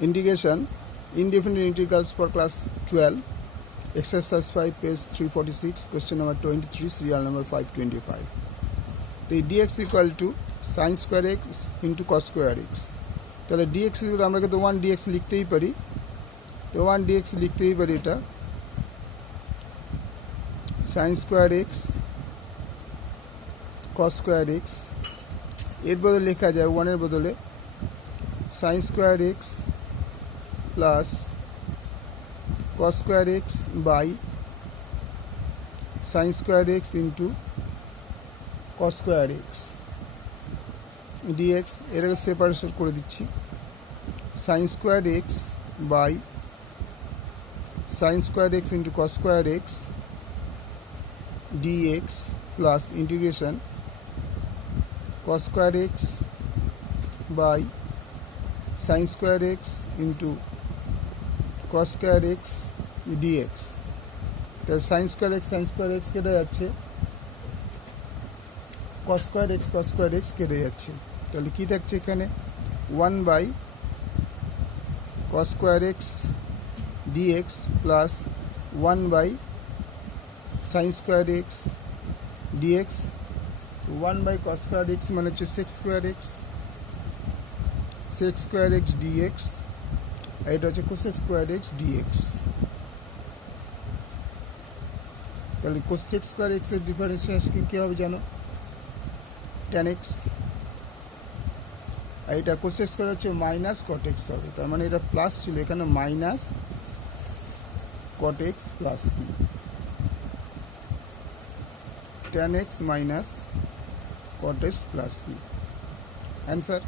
Integration indefinite integrals for class 12, exercise 5, page 346, question number 23, serial number 525. The dx equal to sin square x into cos square x. তাহলে dx equal আমরা কিন্তু 1 dx লিখতেই পারি, তো 1 dx লিখতেই পারি, এটা sin square x cos square x, এর বদলে লেখা যায় 1 এর বদলে sin square x plus cos square x by sin square x into cos square x dx এটাকে সেপারেশন করে দিচ্ছি, sin square x by sin square x into cos square x dx plus integration cos square x by sin square x into cos square x dx. তাহলে sin square x কেটে যাচ্ছে, cos square x কেটে যাচ্ছে, তাহলে কি থাকছে এখানে 1 by cos square x dx plus 1 by sin square x dx. 1 by cos square x মানে হচ্ছে sec square x dx, আর এটা হচ্ছে cosec square x dx. তাহলে cosec square x এর ডিফারেন্সিয়েশন কি হবে জানো, tan x, আর এটা cosec square হচ্ছে মাইনাস cot x হবে, তার মানে এটা প্লাস ছিল, এখানে minus cot x plus c, tan x minus cot x plus c. Answer